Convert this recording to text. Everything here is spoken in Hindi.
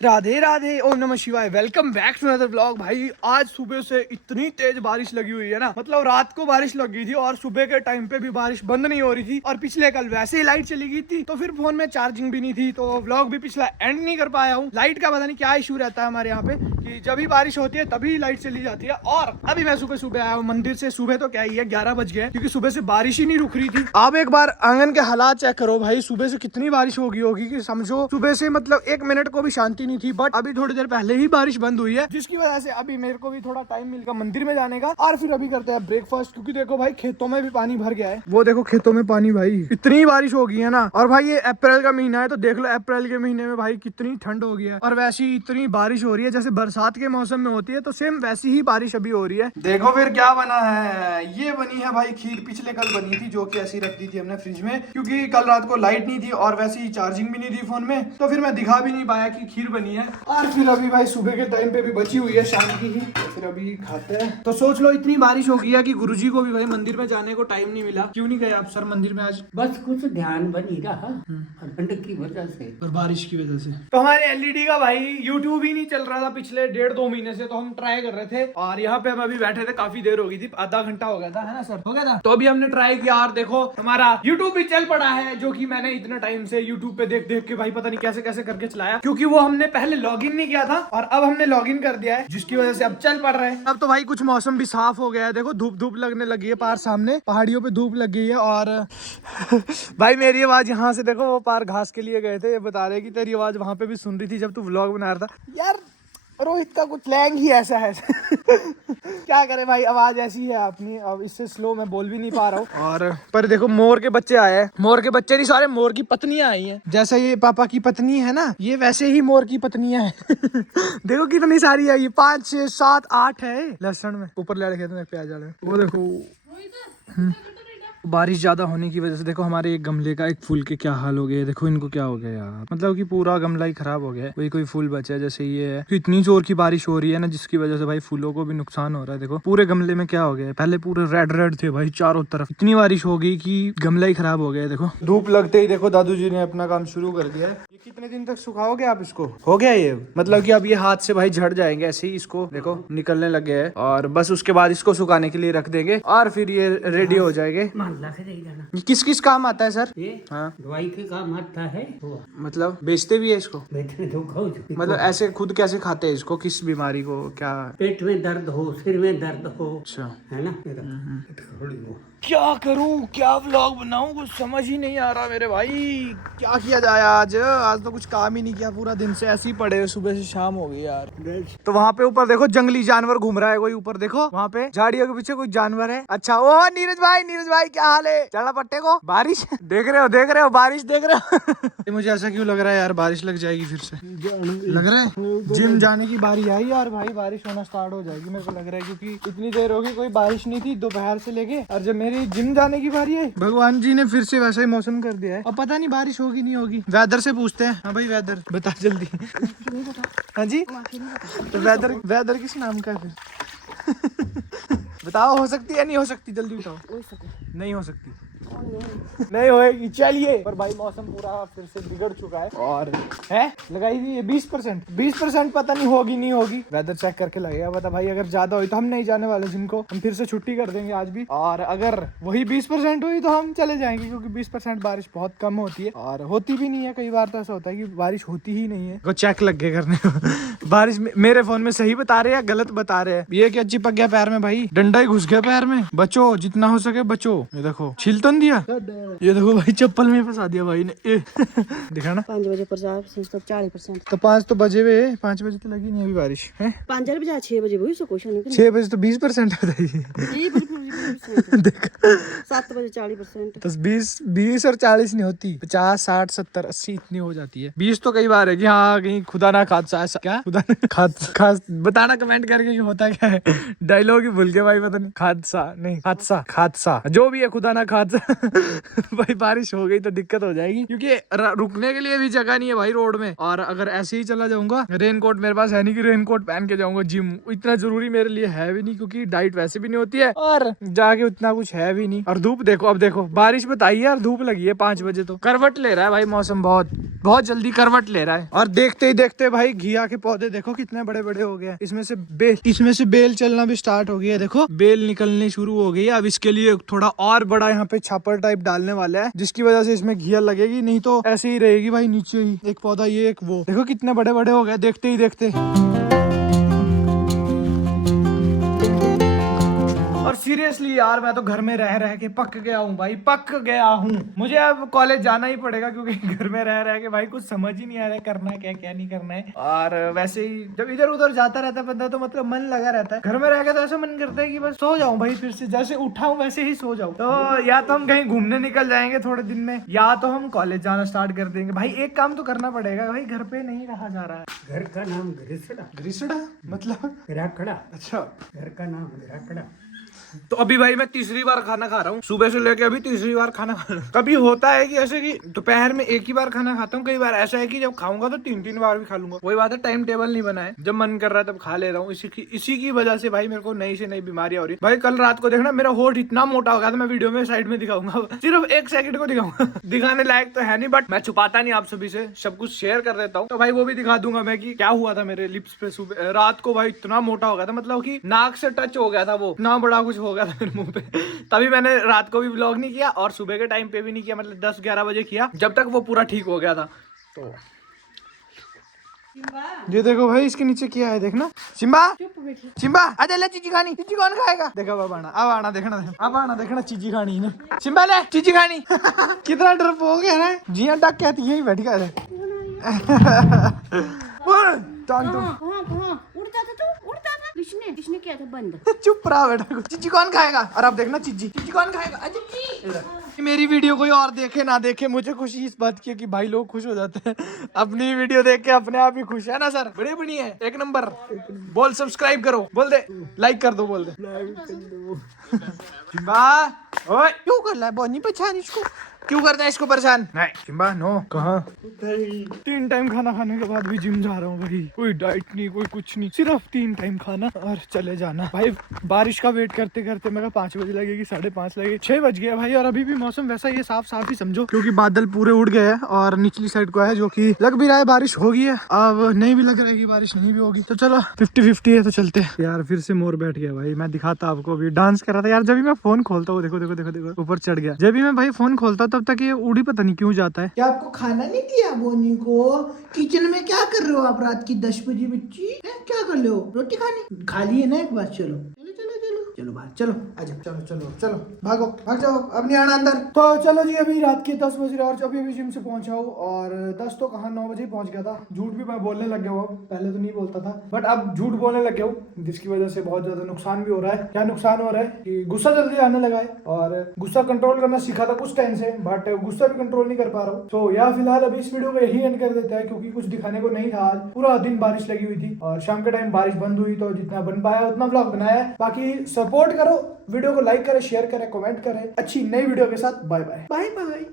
राधे राधे, ओम नमः शिवाय। Welcome back to another blog. भाई आज सुबह से इतनी तेज बारिश लगी हुई है ना, मतलब रात को बारिश लग गई थी और सुबह के टाइम पे भी बारिश बंद नहीं हो रही थी। और पिछले कल वैसे ही लाइट चली गई थी, तो फिर फोन में चार्जिंग भी नहीं थी, तो व्लॉग भी पिछला एंड नहीं कर पाया हूँ। लाइट का पता नहीं क्या इशू रहता है हमारे यहाँ पे कि जब भी बारिश होती है तभी लाइट चली जाती है। और अभी मैं सुबह सुबह आया हूँ मंदिर से। सुबह तो क्या ही है, 11 बज गए, क्योंकि सुबह से बारिश ही नहीं रुक रही थी। आप एक बार आंगन के हालात चेक करो भाई, सुबह से कितनी बारिश होगी कि समझो सुबह से मतलब 1 मिनट को भी शांति नहीं थी। बट अभी थोड़ी देर पहले ही बारिश बंद हुई है, जिसकी वजह से अभी मेरे को भी थोड़ा टाइम मिल गया मंदिर में जाने का। और फिर अभी करते हैं ब्रेकफास्ट, क्योंकि देखो भाई खेतों में भी पानी भर गया है। वो देखो खेतों में पानी, भाई इतनी बारिश हो गई है ना। और भाई ये अप्रैल का महीना है, तो देख लो अप्रैल के महीने में भाई कितनी ठंड हो गई है। और वैसी इतनी बारिश हो रही है जैसे बरसात के मौसम में होती है, तो सेम वैसी ही बारिश अभी हो रही है। देखो फिर क्या बना है, ये बनी है भाई खीर। पिछले कल बनी थी, जो कि ऐसी रख दी थी हमने फ्रिज में, क्योंकि कल रात को लाइट नहीं थी और वैसे ही चार्जिंग भी नहीं थी फोन में, तो फिर मैं दिखा भी नहीं पाया कि खीर बनी है। और फिर अभी भाई सुबह के टाइम पे भी बची हुई है शाम की ही, तो फिर अभी खाते हैं। तो सोच लो इतनी बारिश हो गई है कि गुरुजी को भी भाई मंदिर में जाने को टाइम नहीं मिला। क्यों नहीं गए आप सर मंदिर में आज? बस कुछ ध्यान बन ही रहा और ठंड की वजह से और बारिश की वजह से। तो हमारे एलईडी का भाई यूट्यूब ही नहीं चल रहा था पिछले 1.5-2 महीने से, तो हम ट्राई कर रहे थे। और यहाँ पे हम अभी बैठे थे, काफी देर हो गई थी, आधा घंटा हो गया था, है ना सर? हो गया था। तो अभी हमने ट्राई किया और देखो हमारा यूट्यूब भी चल पड़ा है, जो कि मैंने इतने टाइम से यूट्यूब पे देख देख के भाई पता नहीं कैसे कैसे करके चलाया, क्योंकि वो हमने पहले लॉग इन नहीं किया था और अब हमने लॉग इन कर दिया है, जिसकी वजह से अब चल पड़ रहा है। अब तो भाई कुछ मौसम भी साफ हो गया है, देखो धूप धूप लगने लगी है, पार सामने पहाड़ियों पे धूप लग गई है। और भाई मेरी आवाज यहाँ से देखो, वो पार घास के लिए गए थे, ये बता रहे कि तेरी आवाज वहां पे भी सुन रही थी जब तू व्लॉग बना रहा था। यार रोहित का कुछ लैंग ही ऐसा है क्या करे भाई, आवाज ऐसी है अपनी, अब इससे स्लो मैं बोल भी नहीं पा रहा हूँ। और पर देखो मोर के बच्चे आए हैं, मोर के बच्चे नहीं सारे मोर की पत्नियां आई हैं। जैसा ये पापा की पत्नी है ना, ये वैसे ही मोर की पत्नियां हैं देखो कितनी सारी आई है, 5 6 7 8 है। लहसुन में ऊपर ले खेत में प्याज डाले, वो देखो। बारिश ज्यादा होने की वजह से देखो हमारे एक गमले का एक फूल के क्या हाल हो गया है। देखो इनको क्या हो गया यार, मतलब कि पूरा गमला ही खराब हो गया है। कोई कोई फूल बचा है, जैसे ये है। तो इतनी जोर की बारिश हो रही है ना, जिसकी वजह से भाई फूलों को भी नुकसान हो रहा है। देखो पूरे गमले में क्या हो गया है, पहले पूरे रेड रेड थे भाई चारों तरफ। इतनी बारिश हो गई कि गमला ही खराब हो गया है। देखो धूप लगते ही देखो दादू जी ने अपना काम शुरू कर दिया है। ये कितने दिन तक सुखाओगे आप इसको? हो गया ये, मतलब कि अब ये हाथ से भाई झड़ जाएंगे ऐसे ही, इसको देखो निकलने लगे है। और बस उसके बाद इसको सुखाने के लिए रख देंगे और फिर ये रेडी हो जाएंगे। ये किस किस काम आता है सर? ये हाँ दवाई के काम आता है। मतलब बेचते भी है इसको? बैठने दो, खाओ। मतलब ऐसे खुद कैसे खाते हैं इसको? किस बीमारी को? क्या पेट में दर्द हो, सिर में दर्द हो, अच्छा है ना? थोड़ी हो। क्या करूं, क्या व्लॉग बनाऊं, कुछ समझ ही नहीं आ रहा मेरे भाई। क्या किया जाए आज? आज तो कुछ काम ही नहीं किया पूरा दिन से, ऐसे ही पड़े, सुबह से शाम हो गई यार। तो वहाँ पे ऊपर देखो जंगली जानवर घूम रहा है कोई, ऊपर देखो वहाँ पे झाड़ियों के पीछे कोई जानवर है। अच्छा ओ नीरज भाई क्या हाल है? चढ़ा पट्टे को बारिश देख रहे हो बारिश देख रहे हो मुझे ऐसा क्यों लग रहा है यार, बारिश लग जाएगी फिर से लग रहा है। जिम जाने की बारी आई यार भाई, बारिश होना स्टार्ट हो जाएगी मेरे को लग रहा है, क्योंकि इतनी देर होगी कोई बारिश नहीं थी दोपहर से लेके, और जब मेरी जिम जाने की बारी है भगवान जी ने फिर से वैसा ही मौसम कर दिया है। अब पता नहीं बारिश होगी नहीं होगी, वेदर से पूछते हैं। हाँ भाई वेदर बता जल्दी हाँ जी, तो वेदर किस नाम का है फिर बताओ, हो सकती है नहीं हो सकती? जल्दी बताओ। नहीं हो सकती नहीं होएगी, चलिए। पर भाई मौसम पूरा फिर से बिगड़ चुका है और है लगाई हुई है 20% पता नहीं होगी नहीं होगी, वेदर चेक करके लगेगा पता भाई। अगर ज्यादा हुई तो हम नहीं जाने वाले जिम को, हम फिर से छुट्टी कर देंगे आज भी। और अगर वही 20% हुई तो हम चले जाएंगे, क्योंकि 20% बारिश बहुत कम होती है और होती भी नहीं है। कई बार तो ऐसा होता है कि बारिश होती ही नहीं है। चेक लग गए करने को बारिश मेरे फोन में सही बता रहे हैं या गलत बता रहे हैं? ये क्या चिपक गया पैर में भाई, डंडा ही घुस गया पैर में। बचो जितना हो सके बचो। ये देखो छिल तो नहीं दिया, ये देखो भाई चप्पल में फंसा दिया भाई ने दिखा ना। 5 बजे 50% तो 40%। तो 5 तो बजे हुए, 5 बजे तो लगी नहीं अभी बारिश है। 5 बजे 6 बजे हुई, सो क्वेश्चन नहीं। 6 बजे तो 20% बताइए देखो 7 बजे 40%। तो 20 और 40 नहीं होती, 50 60 70 80 इतनी हो जाती है। 20 तो कई बार है कि हाँ कहीं खुदा ना खादसा, ऐसा क्या खुदा ना खाद बताना कमेंट करके कि होता क्या है। डायलॉग ही भूल के भाई, पता नहीं खादसा नहीं हादसा, खादसा जो भी है, खुदा ना खादसा भाई बारिश हो गई तो दिक्कत हो जाएगी, क्योंकि रुकने के लिए भी जगह नहीं है भाई रोड में। और अगर ऐसे ही चला जाऊंगा, रेनकोट मेरे पास है नहीं कि रेनकोट पहन के जाऊंगा जिम, इतना जरूरी मेरे लिए है भी नहीं, क्योंकि डाइट वैसे भी नहीं होती है और जाके उतना कुछ है भी नहीं। और धूप देखो, अब देखो बारिश बताइए यार, धूप लगी है 5 बजे तो। करवट ले रहा है भाई मौसम, बहुत बहुत जल्दी करवट ले रहा है। और देखते ही देखते भाई घिया के पौधे देखो कितने बड़े बड़े हो गए। इसमें से बेल चलना भी स्टार्ट हो गई है, देखो बेल निकलनी शुरू हो गई है। अब इसके लिए थोड़ा और बड़ा यहाँ पे छापर टाइप डालने वाला है, जिसकी वजह से इसमें घिया लगेगी, नहीं तो ऐसे ही रहेगी भाई नीचे ही। एक पौधा ये, एक वो, देखो कितने बड़े बड़े हो गए देखते ही देखते। और सीरियसली यार मैं तो घर में रह रह के पक गया हूँ भाई, पक गया हूँ। मुझे अब कॉलेज जाना ही पड़ेगा, क्योंकि घर में रह रह के भाई कुछ समझ ही नहीं आ रहा है करना है क्या क्या नहीं करना है। और वैसे ही जब इधर उधर जाता रहता है बंदा तो मतलब मन लगा रहता है। घर में रह के तो ऐसा मन करता है कि बस सो जाऊं भाई, फिर से जैसे उठा हूँ वैसे ही सो जाऊं। तो या तो हम कहीं घूमने निकल जाएंगे थोड़े दिन में, या तो हम कॉलेज जाना स्टार्ट कर देंगे। भाई एक काम तो करना पड़ेगा भाई, घर पे नहीं रहा जा रहा है। घर का नाम घरिसड़ा। घरिसड़ा मतलब घराकड़ा। अच्छा, घर का नाम घराकड़ा। तो अभी भाई मैं तीसरी बार खाना खा रहा हूँ, सुबह से लेके अभी तीसरी बार खाना खा रहा हूँ। कभी होता है कि ऐसे कि दोपहर में एक ही बार खाना खाता हूँ, कई बार ऐसा है कि जब खाऊंगा तो 3-3 बार भी खा लूंगा। वही बात है, टाइम टेबल नहीं बना है, जब मन कर रहा है तब खा ले रहा हूँ। इसी की वजह से भाई मेरे को नई से नई बीमारियां हो रही है। भाई कल रात को देखना मेरा होठ इतना मोटा हो गया था, मैं वीडियो में साइड में दिखाऊंगा, सिर्फ 1 सेकंड को दिखाऊंगा। दिखाने लायक तो है नहीं, बट मैं छुपाता नहीं आप सभी से, सब कुछ शेयर कर देता हूँ। तो भाई वो भी दिखा दूंगा मैं कि क्या हुआ था मेरे लिप्स पे सुबह रात को। भाई इतना मोटा हो गया था, मतलब कि नाक से टच हो गया था, वो इतना बड़ा कुछ हो गया था मेरे मुंह पे। तभी मैंने रात को भी व्लॉग नहीं किया और सुबह के टाइम पे भी नहीं किया, मतलब 10-11 बजे किया, जब तक वो पूरा ठीक हो गया था। तो ये देखो भाई इसके नीचे क्या है देखना। सिम्बा सिम्बा आजा ले चीजी खानी, चीजी कौन खाएगा? देखो अब आना देखना चीजी खानी है। सिम्बा ले चीजी खानी। कितना डरपोक है ना, जिया डक कहती है बैठ गया। उड़ता था तू, उड़ता था। किसने किया था बंद? चुप रहा बेटा, चीजी कौन खाएगा? और अब देखना चीजी कौन खाएगा? अजी मेरी वीडियो कोई और देखे ना देखे, मुझे खुशी इस बात की है कि भाई लोग खुश हो जाते हैं अपनी वीडियो देख के, अपने आप ही खुश है ना सर? बड़े बनी है, एक नंबर। बोल सब्सक्राइब करो, बोल दे लाइक कर दो, बोल दे। ओए क्यों कर रहा है? बहुत नहीं पहचान इसको, क्यों करता है इसको परेशान? नहीं सिम्बा नो। कहाँ 3 टाइम खाना खाने के बाद भी जिम जा रहा हूँ भाई, कोई डाइट नहीं कोई कुछ नहीं, सिर्फ 3 टाइम खाना और चले जाना। भाई बारिश का वेट करते करते मेरा 5 बजे लगेगी, 5:30 लगेगी, 6 बज गया भाई। और अभी भी मौसम वैसा ही साफ साफ ही समझो, क्योंकि बादल पूरे उड़ गए हैं और निचली साइड को है, जो कि लग भी रहा है बारिश होगी है, अब नहीं भी लग रहा है कि बारिश नहीं भी होगी। तो चलो 50-50 है तो चलते हैं। यार फिर से मोर बैठ गया भाई, मैं दिखाता आपको, अभी डांस कर रहा था यार। जब भी मैं फोन खोलता हूँ देखो देखो देखो देखो ऊपर चढ़ गया। जब भी मैं भाई फोन खोलता हूँ तब तक ये उड़ी पता नहीं क्यों जाता है। क्या आपको खाना नहीं दिया बोनी को? किचन में क्या कर रहे हो आप रात की 10 बजे? बच्ची क्या कर रहे हो? रोटी खानी खा लिए ना एक बार? चलो चलो चलो चलो चलो बाहर चलो, आजा चलो चलो चलो भागो, भाग जाओ, अब नहीं आना अंदर। तो चलो जी अभी रात के 10 बज रहे और अभी जिम से पहुंचा हूँ, और 10 तो कहाँ 9 बजे पहुंच गया था। झूठ भी मैं बोलने लग गया हूँ, पहले तो नहीं बोलता था बट अब झूठ बोलने लग गया हूँ, जिसकी वजह से बहुत ज्यादा नुकसान भी हो रहा है। क्या नुकसान हो रहा है कि गुस्सा जल्दी आने लगा है, और गुस्सा कंट्रोल करना सीखा था कुछ टाइम से, बट गुस्सा भी कंट्रोल नहीं कर पा रहा हूँ। तो यार फिलहाल अभी इस वीडियो को यही एंड कर देता है, क्योंकि कुछ दिखाने को नहीं था। आज पूरा दिन बारिश लगी हुई थी और शाम के टाइम बारिश बंद हुई, तो जितना बन पाया उतना व्लॉग बनाया। बाकी सपोर्ट करो, वीडियो को लाइक करें, शेयर करें, कमेंट करें। अच्छी नई वीडियो के साथ बाय बाय बाय बाय।